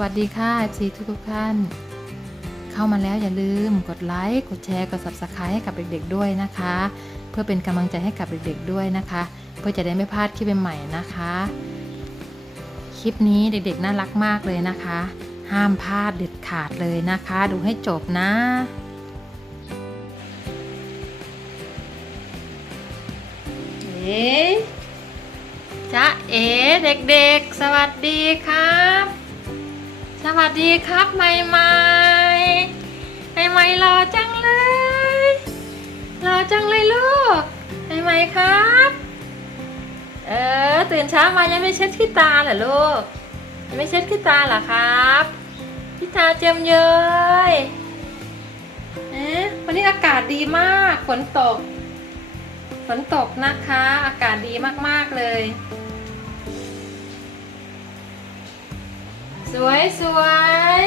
วัสดีค่ะ FC ทุกทุกท่าน เข้ามาแล้วอย่าลืมกดไลค์กดแชร์กด Subscribe ให้กับเด็กๆด้วยนะคะ เพื่อเป็นกำลังใจให้กับเด็กๆด้วยนะคะ เพื่อจะได้ไม่พลาดคลิปใหม่ๆนะคะ คลิปนี้เด็กๆน่ารักมากเลยนะคะ ห้ามพลาดเด็ดขาดเลยนะคะ ดูให้จบนะเอ๊จ๊ะเอ๋เด็กๆ สวัสดีครับ สวัสดีครับใหม่ใหม่ใหม่ใหม่รอจังเลยรอจังเลยลูกใหม่ใหม่ครับ เออตื่นเช้ามายังไม่เช็ดขี้ตาเหรอลูกยังไม่เช็ดขี้ตาเหรอครับขี้ตาเจียมเยยเอ๊ะวันนี้อากาศดีมากฝนตกฝนตกนะคะ อากาศดีมากๆเลย สวยสวย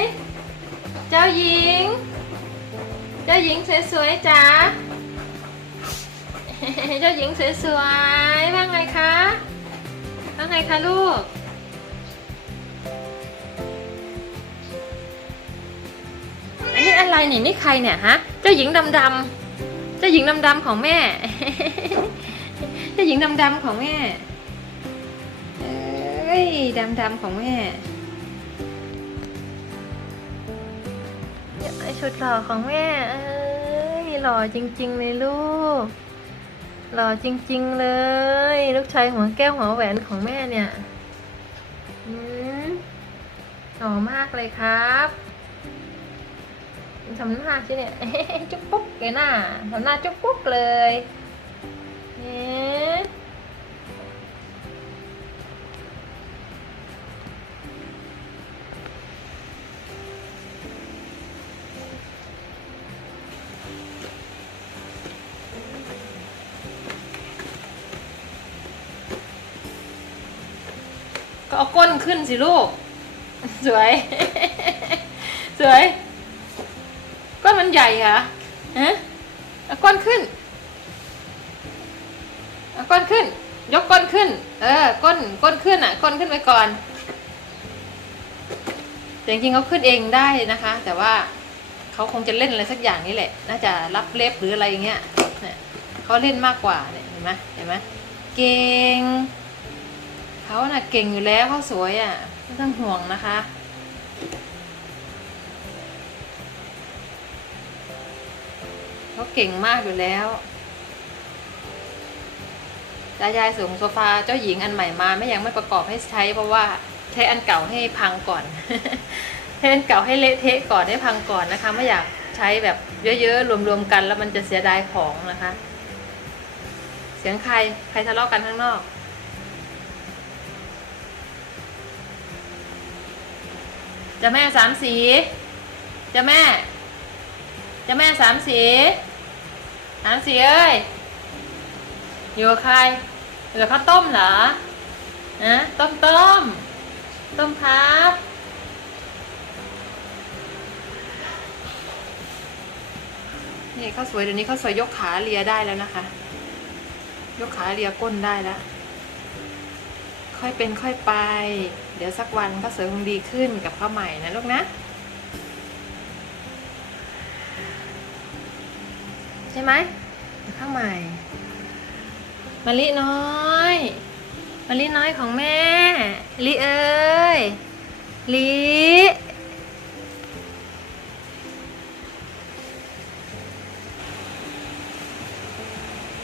เจ้าหญิง เจ้าหญิงสวยสวยจ๋าเจ้าหญิงสวยสวยว่าไงคะว่าไงคะลูกอันนี้อะไรนี่นี่ใครเนี่ยฮะเจ้าหญิงดำดำเจ้าหญิงดำดำของแม่ เจ้าหญิงดำดำๆของแม่เอ้ยดำดำๆของแม่ ชุดหล่อของแม่ เอ้ยหล่อจริง ๆ เลยลูก หล่อจริง ๆ เลย ลูกชายหัวแก้วหัวแหวนของแม่เนี่ยหล่อมากเลยครับทำหน้าสิเนี่ย จุ๊บปุ๊กเลยหน้าทำหน้าจุ๊บปุ๊กเลยเนี่ย ก็เอาก้นขึ้นสิลูก สวย สวย ก้นมันใหญ่เหรอฮะเอาก้นขึ้นเอาก้นขึ้น ยกก้นขึ้น เออ ก้น ก้นขึ้นอะ ก้นขึ้นไปก่อน แต่จริงๆเขาขึ้นเองได้นะคะ แต่ว่าเขาคงจะเล่นอะไรสักอย่างนี่แหละ น่าจะรับเล็บหรืออะไรอย่างเงี้ยเนี่ยเขาเล่นมากกว่าเนี่ยเห็นไหมเห็นไหมเก่ง เขาน่ะเก่งอยู่แล้วเขาสวยอะไม่ต้องห่วงนะคะ เขาเก่งมากอยู่แล้วตายายส่งโซฟาเจ้าหญิงอันใหม่มาไม่ยังไม่ประกอบให้ใช้ เพราะว่าใช้อันเก่าให้พังก่อนใช้อันเก่าให้เละเทะก่อนให้พังก่อนนะคะ ไม่อยากใช้แบบเยอะๆรวมๆกันแล้วมันจะเสียดายของนะคะ เสียงใครใครทะเลาะกันข้างนอก จะแม่สามสี จะแม่ จะแม่สามสีสามสีเอ้ย อยู่กับใครอยู่กับข้าวต้มเหรอนะต้มต้ม ต้มครับนี่ข้าวสวยเดี๋ยวนี้ข้าวสวยยกขาเลียได้แล้วนะคะ ยกขาเลียก้นได้แล้ว ค่อยเป็นค่อยไป เดี๋ยวสักวันข้าวสวยคงดีขึ้นกับข้าวใหม่นะลูกนะ ใช่ไหมข้าวใหม่มะลิน้อยมะลิน้อยของแม่ลิเอ้ยลิ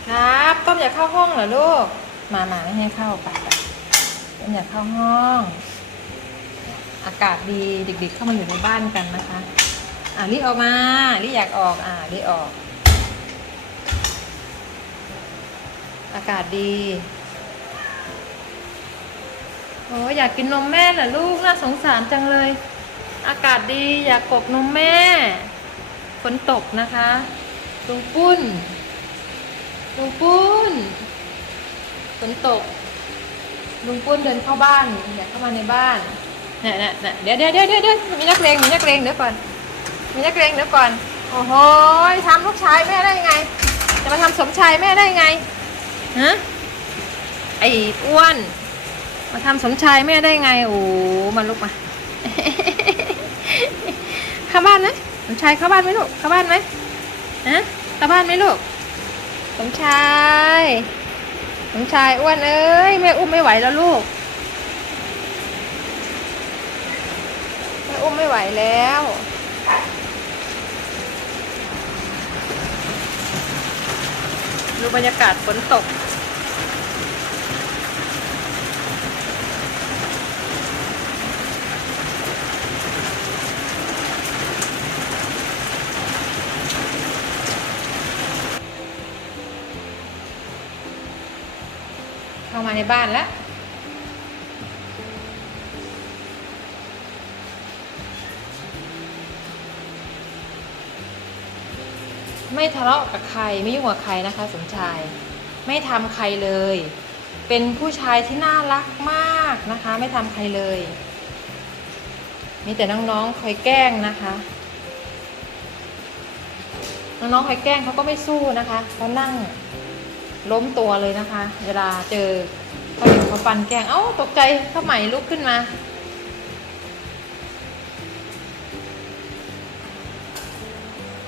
ครับ ต้มอยากเข้าห้องเหรอลูก มามาไม่ให้เข้าไป ไปต้มอยากเข้าห้อง อากาศดีเด็กๆเข้ามาอยู่ในบ้านกันนะคะ อะลิออกมาลิอยากออกอะลิออก อากาศดีโอ้อยากกินนมแม่เหรอลูกน่าสงสารจังเลย อากาศดีอยากกบนมแม่ฝนตกนะคะลุงปุ้นลุงปุ้นฝนตก ลุงปุ้นเดินเข้าบ้านอยากเข้ามาในบ้านเนี่ยเนี่ยเนี่ยเดี๋ยวเดี๋ยวเดี๋ยวเดี๋ยวเดี๋ยวมีนักเลงมีนักเลงเดี๋ยวก่อน มีนักเลงเดี๋ยวก่อน โอ้โหทำลูกชายแม่ได้ยังไง จะมาทำสมชายแม่ได้ยังไงฮะไอ้อ้วน มาทำสมชายแม่ได้ไง โอ้มันลุกมาเข้าบ้านไหมสมชายเข้าบ้านไหมลูกเข้าบ้านไหมฮะเข้าบ้านไหมลูกสมชาย สมชายอ้วนเอ้ยแม่อุ้มไม่ไหวแล้วลูกแม่อุ้มไม่ไหวแล้วดูบรรยากาศฝนตก เข้ามา ในบ้านแล้วไม่ทะเลาะกับใครไม่ยุ่งกับใครนะคะ สมชาย ไม่ทำใครเลย เป็นผู้ชายที่น่ารักมากนะคะ ไม่ทำใครเลย มีแต่น้องๆคอยแกล้งนะคะ น้องๆคอยแกล้งเขาก็ไม่สู้นะคะเขานั่ง ล้มตัวเลยนะคะ เวลาเจอเขาเห็นเขาฟันแกงเอ้าตกใจเขาใหม่ลุกขึ้นมา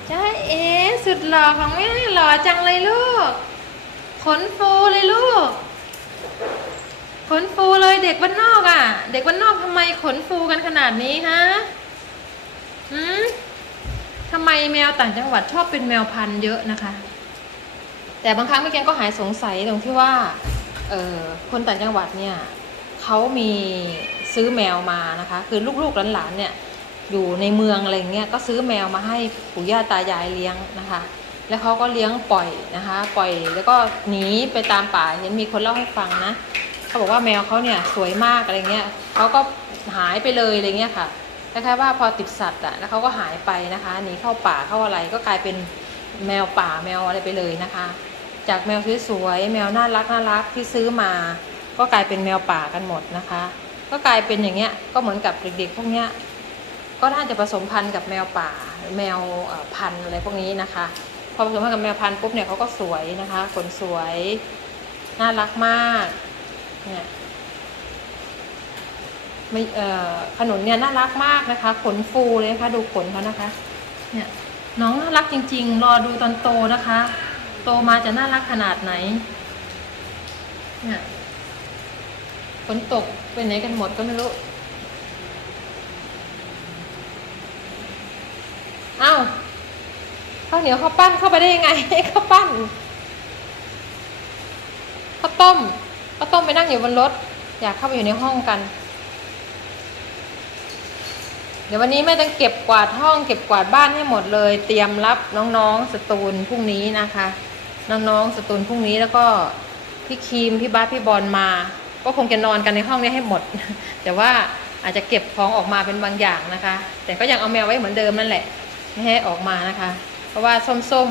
จ้าเอสุดหล่อของแม่หล่อจังเลยลูก ขนฟูเลยลูก ขนฟูเลยเด็กบ้านนอกอะ เด็กบ้านนอกทำไมขนฟูกันขนาดนี้ฮะหืมทำไมแมวต่างจังหวัดชอบเป็นแมวพันธุ์เยอะนะคะ แต่บางครั้งแม่แกงก็หายสงสัยตรงที่ว่าเออคนต่างจังหวัดเนี่ยเขามีซื้อแมวมานะคะ คือลูกๆหลานๆเนี่ยอยู่ในเมืองอะไรเงี้ยก็ซื้อแมวมาให้ปู่ย่าตายายเลี้ยงนะคะ แล้วเขาก็เลี้ยงปล่อยนะคะ ปล่อยแล้วก็หนีไปตามป่าเห็นมีคนเล่าให้ฟังนะเขาบอกว่าแมวเขาเนี่ยสวยมากอะไรเงี้ยเขาก็หายไปเลยอะไรเงี้ยค่ะคล้ายๆว่าพอติดสัตว์อะแล้วเขาก็หายไปนะคะหนีเข้าป่าเข้าอะไรก็กลายเป็นแมวป่าแมวอะไรไปเลยนะคะ จากแมวสวยๆแมวน่ารักน่ารักที่ซื้อมา ก็กลายเป็นแมวป่ากันหมดนะคะ ก็กลายเป็นอย่างเงี้ยก็เหมือนกับเด็กๆพวกเนี้ยก็น่าจะผสมพันธุ์กับแมวป่าแมวพันธุ์อะไรพวกนี้นะคะพอผสมพันธุ์กับแมวพันธุ์ปุ๊บเนี่ยเขาก็สวยนะคะขนสวยน่ารักมากเนี่ยไม่เอ่อขนุนเนี่ยน่ารักมากนะคะ ขนฟูเลยนะคะดูขนเขานะคะ เนี่ยน้องน่ารักจริง ๆ รอดูตอนโตนะคะ โตมาจะน่ารักขนาดไหนเนี่ยฝนตกไปไหนกันหมดก็ไม่รู้เอ้าข้าวเหนียวข้าวปั้นเข้าไปได้ยังไงข้าวปั้นข้าวต้มข้าวต้มไปนั่งอยู่บนรถ อยากเข้าไปอยู่ในห้องกัน เดี๋ยววันนี้แม่ต้องเก็บกวาดห้อง เก็บกวาดบ้านให้หมดเลย เตรียมรับน้องๆสตูลพรุ่งนี้นะคะ น้องๆสตูลพรุ่งนี้แล้วก็พี่ครีมพี่บาสพี่บอลมา ก็คงจะนอนกันในห้องนี้ให้หมด แต่ว่าอาจจะเก็บของออกมาเป็นบางอย่างนะคะ แต่ก็ยังเอาแมวไว้เหมือนเดิมนั่นแหละไม่ให้ออกมานะคะ เพราะว่าส้ม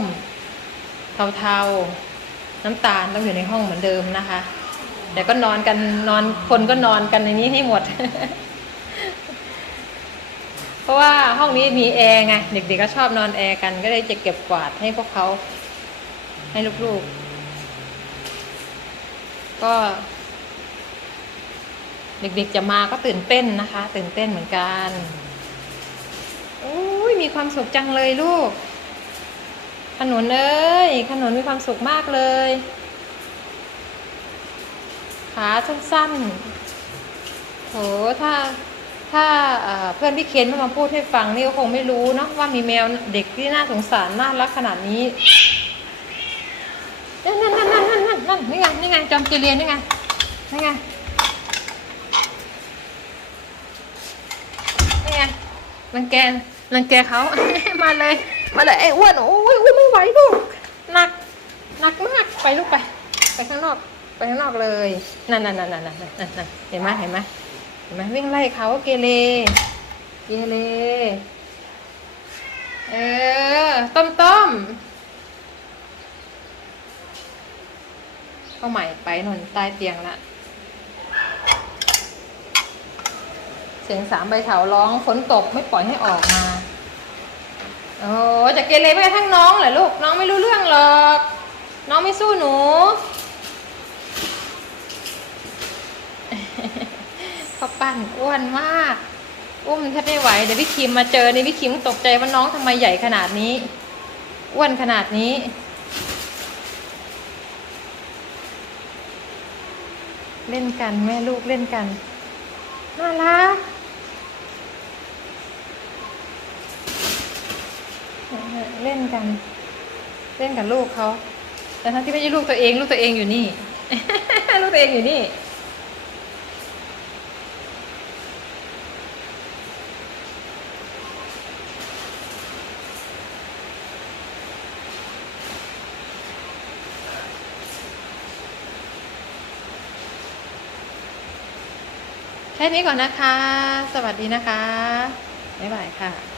ๆเทาๆน้ำตาลต้องอยู่ในห้องเหมือนเดิมนะคะ แต่ก็นอนกันนอนคนก็นอนกันในนี้ให้หมด เพราะว่าห้องนี้มีแอร์ไงเด็กๆก็ชอบนอนแอร์กันก็เลยจะเก็บกวาดให้พวกเขา ให้ลูกๆ ก็ เด็กๆจะมาก็ตื่นเต้นนะคะ ตื่นเต้นเหมือนกันโอ้ยมีความสุขจังเลยลูก ขนุนเอ้ยขนุนมีความสุขมากเลย ขาสั้นๆโหถ้าถ้าเพื่อนพี่เคนไม่มาพูดให้ฟังนี่ก็คงไม่รู้เนาะว่ามีแมวเด็กที่น่าสงสารน่ารักขนาดนี้ นั่นนั่นนั่นนั่นนั่นนั่นนั่นนี่ไงนี่ไงจอมเจเรียนนี่ไงนี่ไงนี่ไงรังแกรังแกเขา มาเลย มาเลยไอ้อ้วนโอ้ยอ้วนไม่ไหวลูกหนักหนักมากไปลูกไป ไปข้างนอก ไปข้างนอกเลยนั่นนั่นนั่นนั่นนั่นนั่นนั่นเห็นไหมเห็นไหมเห็นไหมวิ่งไล่เขาเกเรเกเรเออต้มต้ม เข้าใหม่ไปนอนใต้เตียงละเสียงสามใบเถาร้องฝนตกไม่ปล่อยให้ออกมาโอ้จะเกเรไม่กระทั่งน้องเหรอลูกน้องไม่รู้เรื่องหรอก น้องไม่สู้หนู เขาปั้นอ้วนมาก อุ้มแทบไม่ไหวเดี๋ยวพี่คิมมาเจอในพี่คิมตกใจว่าน้องทำไมใหญ่ขนาดนี้ อ้วนขนาดนี้ เล่นกันแม่ลูกเล่นกัน น่ารักเล่นกัน เล่นกับลูกเขาแต่ทั้งที่ไม่ใช่ลูกตัวเอง ลูกตัวเองอยู่นี่ ลูกตัวเองอยู่นี่ แค่นี้ก่อนนะคะ สวัสดีนะคะ บ๊ายบายค่ะ